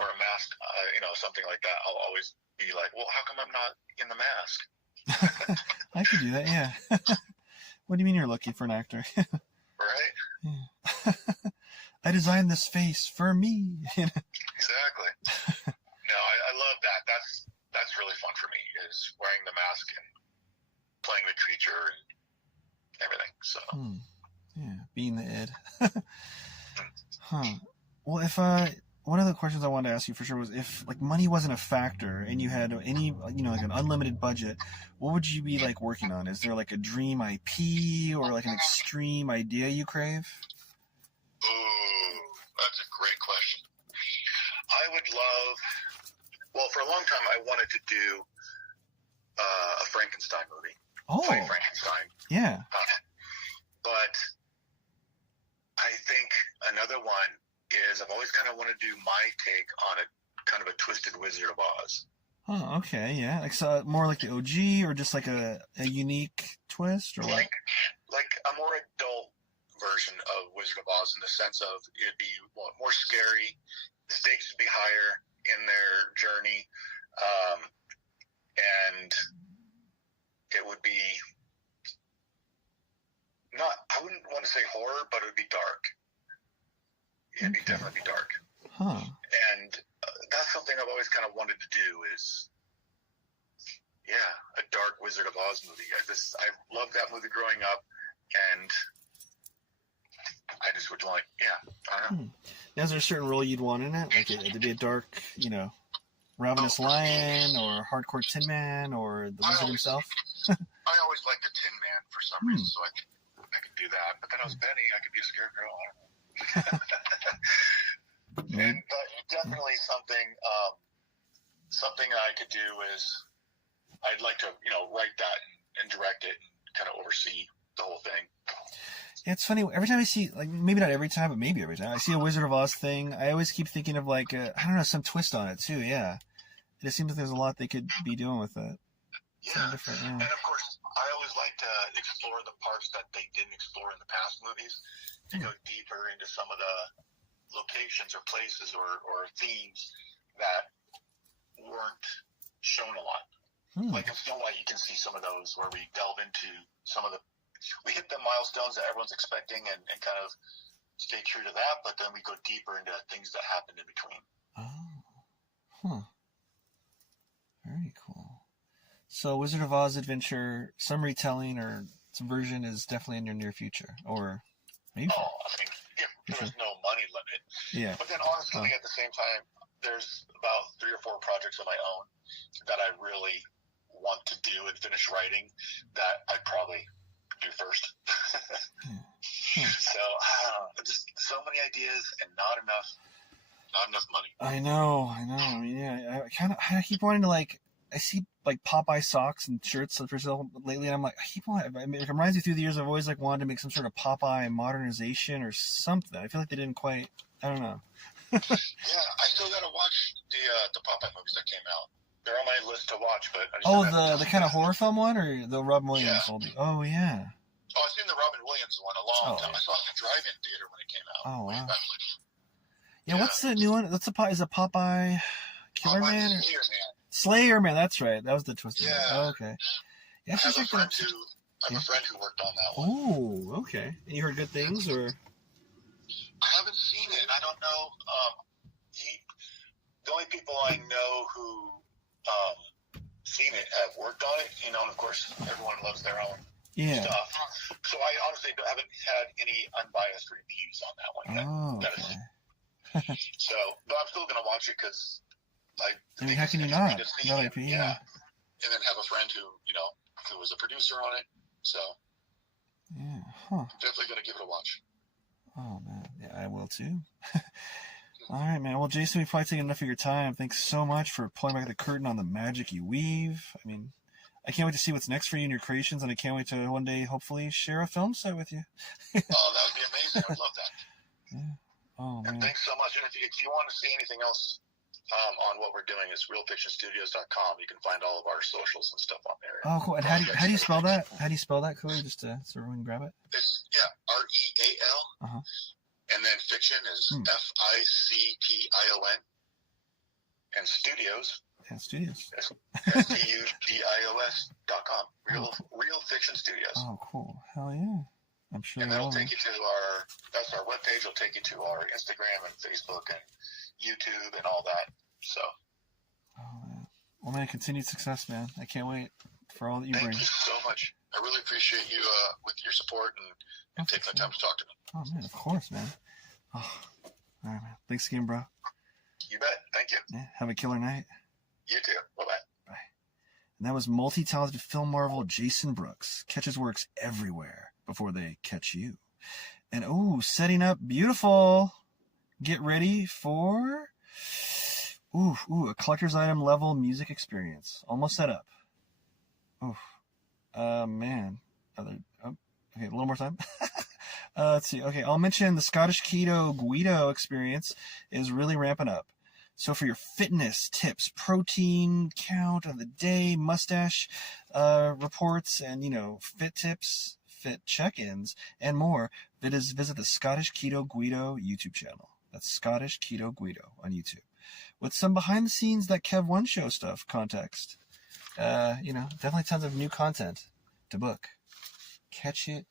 or a mask, something like that, I'll always be like, well, how come I'm not in the mask? I could do that, yeah. What do you mean you're looking for an actor? Right? Yeah. I designed this face for me. Exactly. No, I love that. That's really fun for me, is wearing the mask and playing the creature and everything. So. Yeah, being the id. Huh. Well, if one of the questions I wanted to ask you for sure was if like money wasn't a factor and you had any like an unlimited budget, what would you be like working on? Is there like a dream IP or like an extreme idea you crave? Ooh, that's a great question. I would love. Well, for a long time, I wanted to do a Frankenstein movie. Oh, Play Frankenstein. Yeah. But I think another one is I've always kind of wanted to do my take on a kind of a twisted Wizard of Oz. Oh, okay, yeah. Like so, more like the OG, or just like a unique twist, or like a more adult version of Wizard of Oz, in the sense of it'd be more scary, the stakes would be higher in their journey, and it would be not, I wouldn't want to say horror, but it would be dark. It'd definitely be dark. Huh. And that's something I've always kind of wanted to do is, a dark Wizard of Oz movie. I loved that movie growing up, and I just would like, I don't know. Now, is there a certain role you'd want in it? Like to be a dark, ravenous lion, or hardcore Tin Man, or the wizard himself? I always liked the Tin Man for some reason, so I could do that. But then I was Benny, I could be a scarecrow. I don't know. But definitely something I could do is I'd like to, write that and direct it and kind of oversee the whole thing. Yeah, it's funny. Every time I see, like, maybe not every time, but maybe every time I see a Wizard of Oz thing, I always keep thinking of like, I don't know, some twist on it too. Yeah, it seems like there's a lot they could be doing with it. Yeah, and of course, I always like to explore the parts that they didn't explore in the past movies, to go deeper into some of the locations or places or themes that weren't shown a lot. Like in Snow White, you can see some of those where we delve into some of we hit the milestones that everyone's expecting and kind of stay true to that, but then we go deeper into things that happened in between. Oh. Very cool. So Wizard of Oz Adventure, some retelling or some version is definitely in your near future, or maybe? Oh, I mean, if there's no money limit. Yeah. But then honestly, at the same time, there's about 3 or 4 projects of my own that I really want to do and finish writing that I'd probably do first. So just so many ideas and not enough money. I know. I mean, yeah, I keep wanting to, like, I see like Popeye socks and shirts for sale lately, and I'm like, I keep wanting. I mean, it reminds me through the years I've always like wanted to make some sort of Popeye modernization or something. I feel like they didn't quite. I don't know. Yeah, I still gotta watch the Popeye movies that came out. They're on my list to watch, but I just the kind of horror film one, or the Robin Williams one? Oh yeah. Oh, I've seen the Robin Williams one a long time. I saw it in the drive-in theater when it came out. Oh wow. Yeah, what's the new one? Is it Popeye Killer Man? Slayer Man, that's right. That was the twist. Yeah. Oh, okay. Yeah, I have a friend who worked on that one. Oh, okay. And you heard good things, or? I haven't seen it. I don't know. The only people I know who seen it have worked on it, and of course, everyone loves their own stuff. So I honestly haven't had any unbiased reviews on that one yet. Okay. So, but I'm still going to watch it because I mean, how can you not? Yeah. And then have a friend who was a producer on it. So, definitely going to give it a watch. Oh, man. Yeah, I will too. All right, man. Well, Jason, we've probably taken enough of your time. Thanks so much for pulling back the curtain on the magic you weave. I mean, I can't wait to see what's next for you and your creations, and I can't wait to one day hopefully share a film set with you. Oh, that would be amazing. I'd love that. Yeah. Oh, man. And thanks so much. And if you want to see anything else on what we're doing, it's realfictionstudios.com. You can find all of our socials and stuff on there. Oh, cool. And how do you spell that? How do you spell that, Cody? Just so everyone can grab it. It's REAL. And then fiction is FICTION. And studios Studios. STUDIOS.com. Real Fiction Studios. Oh, cool. Hell yeah. I'm sure. And that'll take you to that's our webpage. It'll take you to our Instagram and Facebook and YouTube and all that. So. Oh, man. Well, man, continued success, man. I can't wait for all that you bring. Thank you so much. I really appreciate you with your support and taking the time to talk to me. Oh, man, of course, man. Oh, all right, man. Thanks again, bro. You bet. Thank you. Yeah, have a killer night. You too. Bye-bye. Bye. And that was multi-talented film marvel Jason Brooks. Catch his works everywhere before they catch you. And, setting up beautiful. Get ready for... a collector's item level music experience. Almost set up. Man. Okay, a little more time. Let's see. Okay, I'll mention the Scottish Keto Guido experience is really ramping up. So for your fitness tips, protein count of the day, mustache reports, and, fit tips, fit check-ins, and more, visit the Scottish Keto Guido YouTube channel. That's Scottish Keto Guido on YouTube. With some behind-the-scenes That Kev One Show stuff context. Definitely tons of new content to book. Catch it.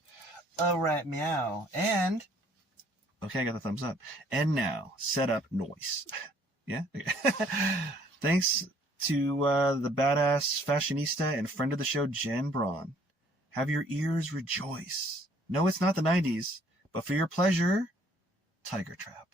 All right, meow. And, okay, I got the thumbs up. And now, set up noise. Yeah? Okay. Thanks to the badass fashionista and friend of the show, Jen Braun. Have your ears rejoice. No, it's not the 90s, but for your pleasure, Tiger Trap.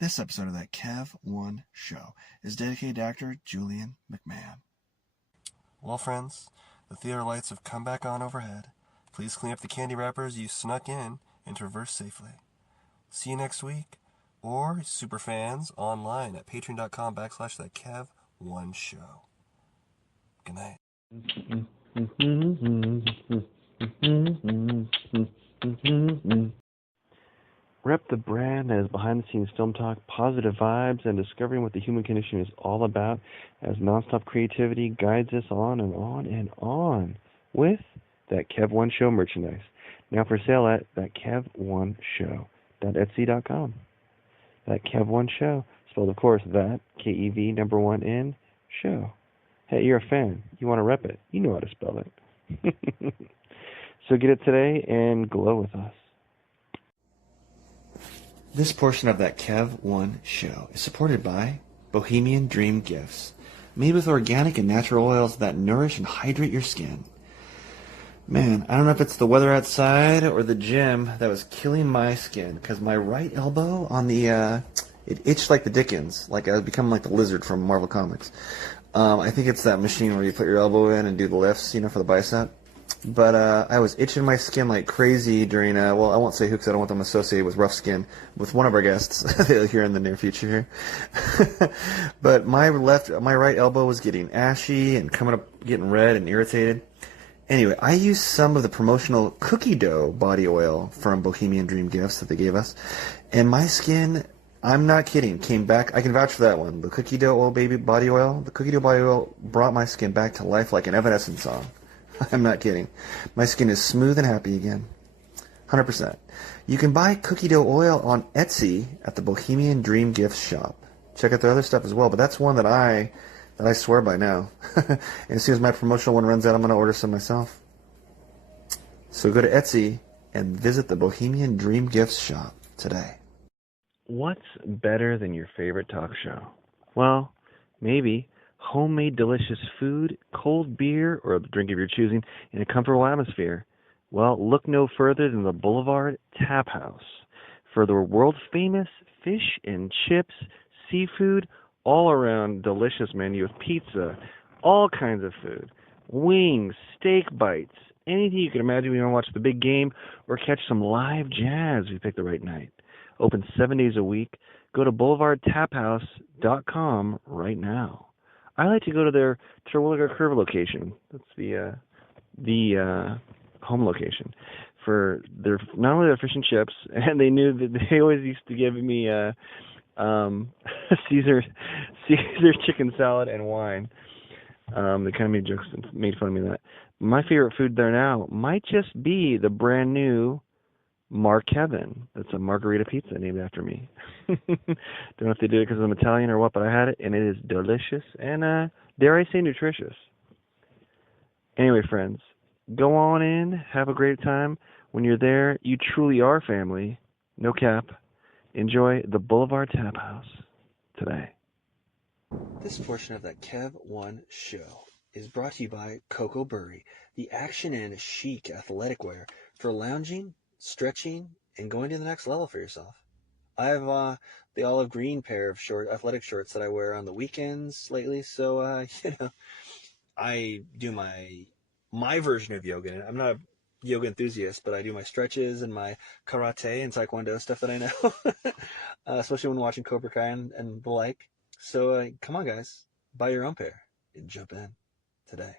This episode of That Kev One Show is dedicated to actor Julian McMahon. Well, friends, the theater lights have come back on overhead. Please clean up the candy wrappers you snuck in and traverse safely. See you next week. Or superfans online at patreon.com/thatkev1show. Good night. Rep the brand that is behind-the-scenes film talk, positive vibes, and discovering what the human condition is all about as nonstop creativity guides us on and on and on with That Kev One Show merchandise. Now for sale at thatkev1show.etsy.com. That Kev One Show, spelled of course that KEV number 1 show. Hey, you're a fan. You want to rep it. You know how to spell it. So get it today and glow with us. This portion of That Kev One Show is supported by Bohemian Dream Gifts, made with organic and natural oils that nourish and hydrate your skin. Man, I don't know if it's the weather outside or the gym that was killing my skin, because my right elbow on the, it itched like the Dickens, like I was becoming like the lizard from Marvel Comics. I think it's that machine where you put your elbow in and do the lifts, you know, for the bicep. But I was itching my skin like crazy during, well, I won't say who because I don't want them associated with rough skin, with one of our guests here in the near future here. But my right elbow was getting ashy and coming up, getting red and irritated. Anyway, I used some of the promotional cookie dough body oil from Bohemian Dream Gifts that they gave us, and my skin, I'm not kidding, came back. I can vouch for that one. The cookie dough oil body oil, the cookie dough body oil brought my skin back to life like an Evanescence song. I'm not kidding. My skin is smooth and happy again. 100%. You can buy cookie dough oil on Etsy at the Bohemian Dream Gifts shop. Check out their other stuff as well, but that's one that I swear by now. And as soon as my promotional one runs out, I'm going to order some myself. So go to Etsy and visit the Bohemian Dream Gifts shop today. What's better than your favorite talk show? Well, maybe homemade delicious food, cold beer, or a drink of your choosing in a comfortable atmosphere. Well, look no further than the Boulevard Tap House for the world-famous fish and chips, seafood, all-around delicious menu of pizza, all kinds of food, wings, steak bites, anything you can imagine when you want to watch the big game or catch some live jazz if you pick the right night. Open 7 days a week. Go to boulevardtaphouse.com right now. I like to go to their Terwilliger Curve location. That's the home location for their, not only their fish and chips, and they knew that they always used to give me Caesar chicken salad and wine. They kind of made jokes and made fun of me of that. My favorite food there now might just be the brand new Mark Kevin. That's a margarita pizza named after me. Don't know if they do it because I'm Italian or what, but I had it, and it is delicious and, dare I say, nutritious. Anyway, friends, go on in, have a great time. When you're there, you truly are family. No cap. Enjoy the Boulevard Tap House today. This portion of That Kev One Show is brought to you by Coco Burry, the action and chic athletic wear for lounging, stretching, and going to the next level for yourself. I have the olive green pair of athletic shorts that I wear on the weekends lately, so I do my version of yoga. I'm not a yoga enthusiast, but I do my stretches and my karate and taekwondo stuff that I know, especially when watching Cobra Kai and the like. So come on, guys, buy your own pair and jump in today.